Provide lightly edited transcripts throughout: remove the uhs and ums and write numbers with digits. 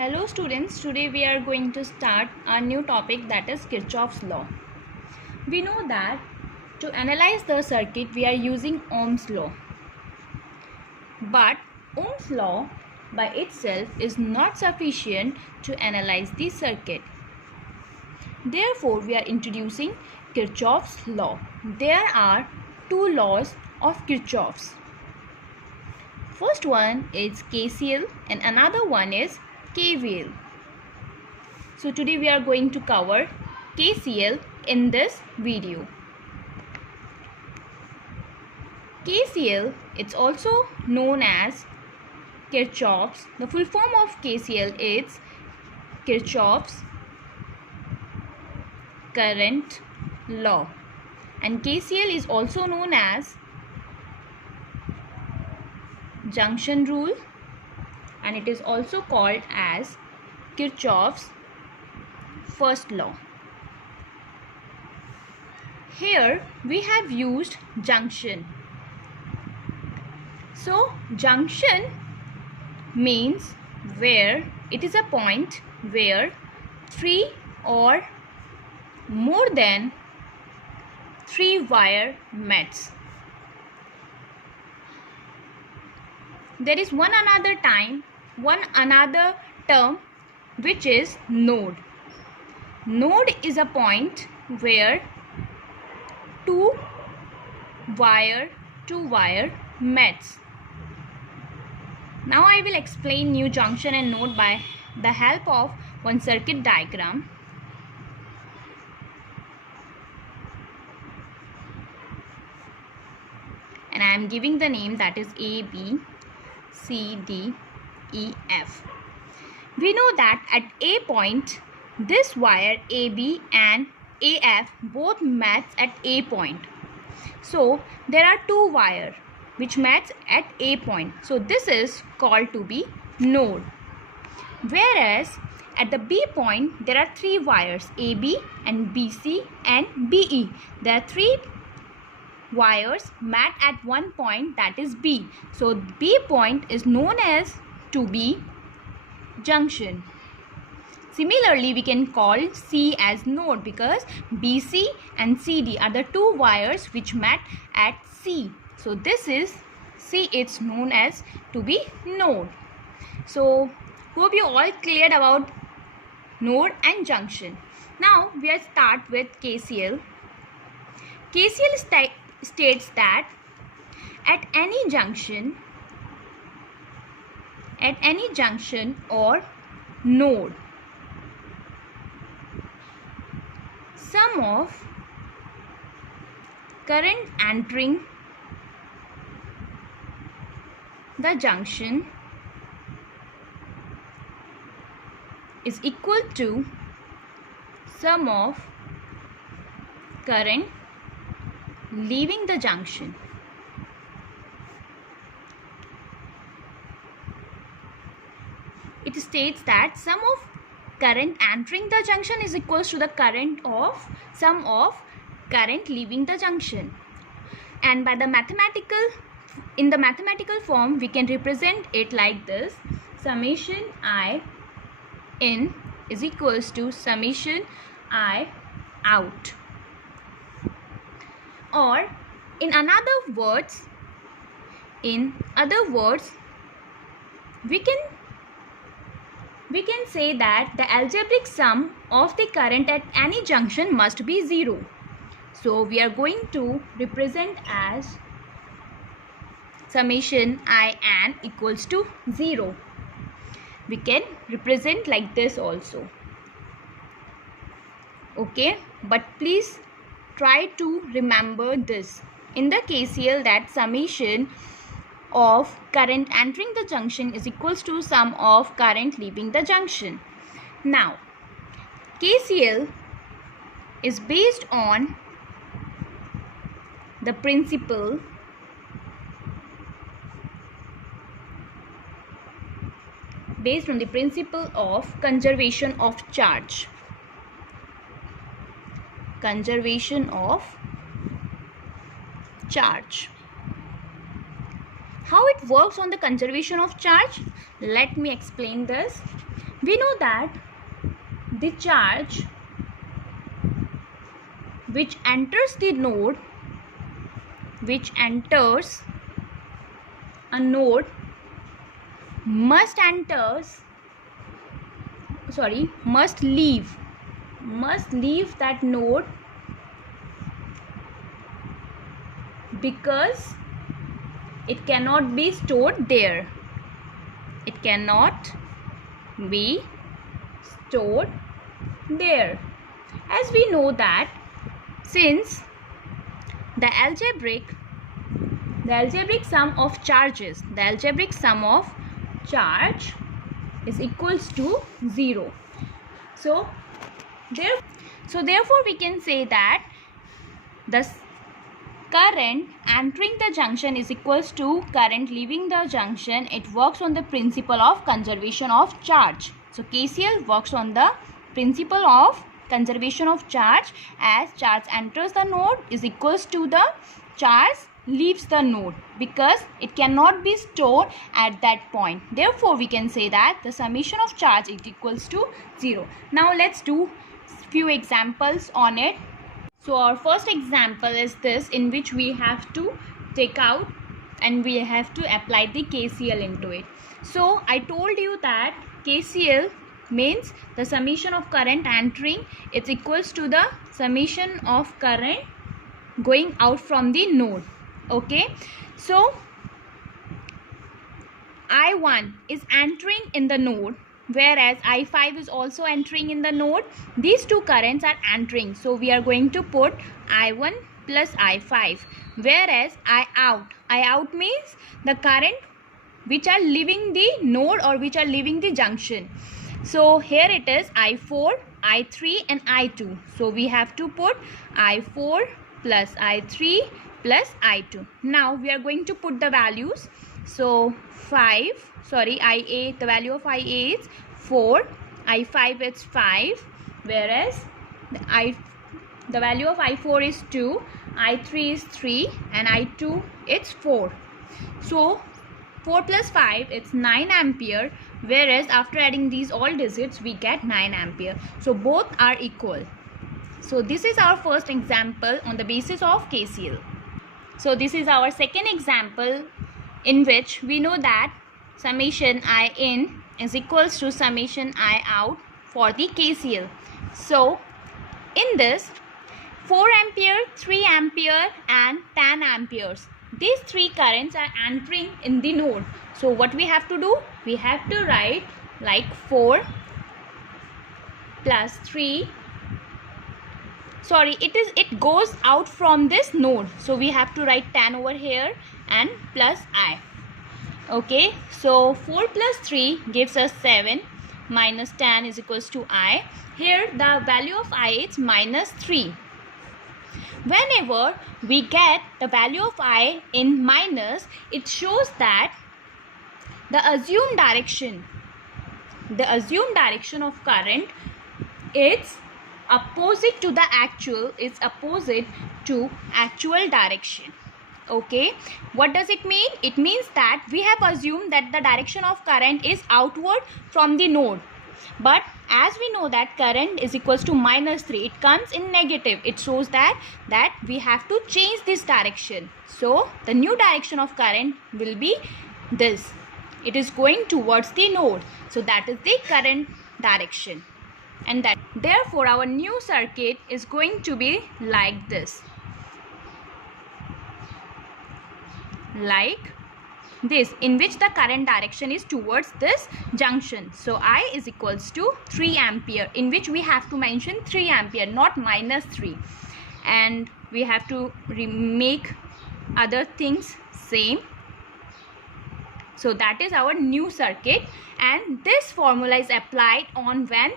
Hello students, today we are going to start a new topic, that is Kirchhoff's law. We know that to analyze the circuit we are using Ohm's law. But Ohm's law by itself is not sufficient to analyze the circuit. Therefore, we are introducing Kirchhoff's law. There are two laws of Kirchhoff's. First one is KCL and another one is KVL. So today we are going to cover KCL in this video. KCL, it's also known as Kirchhoff's. The full form of KCL is Kirchhoff's current law, and KCL is also known as junction rule, and it is also called as Kirchhoff's first law. Here we have used junction. So junction means where it is a point where three or more than three wire meets. There is one another term which is node. Node is a point where two wire meets. Now I will explain new junction and node by the help of one circuit diagram. And I am giving the name, that is A, B, C, D, E, F. We know that at A point, this wire AB and AF both meet at A point. So there are two wires which meet at A point. So this is called to be node. Whereas at the B point, there are three wires AB and BC and BE. There are three wires met at one point, that is B. So B point is known as to be junction. Similarly, we can call C as node because BC and CD are the two wires which met at C. So this is C, it's known as to be node. So hope you all cleared about node and junction. Now we will start with KCL. KCL states that at any junction or node, sum of current entering the junction is equal to sum of current leaving the junction. It states that sum of current entering the junction is equals to the current of sum of current leaving the junction. And by the in the mathematical form, we can represent it like this: summation I in is equals to summation I out. Or in other words, we can say that the algebraic sum of the current at any junction must be 0. So we are going to represent as summation I n equals to 0. We can represent like this also. Okay, but please try to remember this in the KCL, that summation of current entering the junction is equals to sum of current leaving the junction. Now KCL is based on the principle of conservation of charge. How it works on the conservation of charge? Let me explain this. We know that the charge which enters the node, which enters a node, must leave that node, because it cannot be stored there. It cannot be stored there. As we know that since the algebraic sum of charges, the algebraic sum of charge is equals to 0. So therefore we can say that the current entering the junction is equals to current leaving the junction. It works on the principle of conservation of charge. So KCL works on the principle of conservation of charge, as charge enters the node is equals to the charge leaves the node, because it cannot be stored at that point. Therefore we can say that the summation of charge is equals to 0. Now let's do few examples on it. So our first example is this, in which we have to take out and we have to apply the KCL into it. So I told you that KCL means the summation of current entering, it's equals to the summation of current going out from the node. Okay, so I1 is entering in the node, whereas I5 is also entering in the node. These two currents are entering, so we are going to put I1 plus I5, whereas I out means the current which are leaving the node or which are leaving the junction. So here it is I4, I3 and I2. So we have to put I4 plus I3 plus I2. Now we are going to put the values. So IA, the value of IA is 4, I5 is 5, whereas the value of I4 is 2, I3 is 3 and I2 is 4. So 4 plus 5 it's 9 ampere, whereas after adding these all digits we get 9 ampere. So both are equal. So this is our first example on the basis of KCL. So this is our second example, in which we know that summation I in is equals to summation I out for the KCL. So in this 4 ampere, 3 ampere and 10 amperes, these three currents are entering in the node. So what we have to do? We have to write like 4 plus 3. Sorry, it goes out from this node. So we have to write 10 over here and plus I. Okay, so 4 plus 3 gives us 7, minus 10 is equals to I. Here the value of I is minus 3. Whenever we get the value of I in minus, it shows that the assumed direction of current is opposite to the actual, it's opposite to actual direction. Okay, what does it mean? It means that we have assumed that the direction of current is outward from the node, but as we know that current is equals to minus 3, it comes in negative. It shows that we have to change this direction. So the new direction of current will be this. It is going towards the node. So that is the current direction. And that therefore our new circuit is going to be like this. Like this, in which the current direction is towards this junction. So I is equals to 3 ampere, in which we have to mention 3 ampere, not minus 3. And we have to make other things same. So that is our new circuit, and this formula is applied on when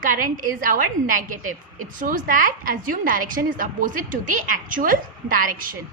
current is our negative. It shows that assumed direction is opposite to the actual direction.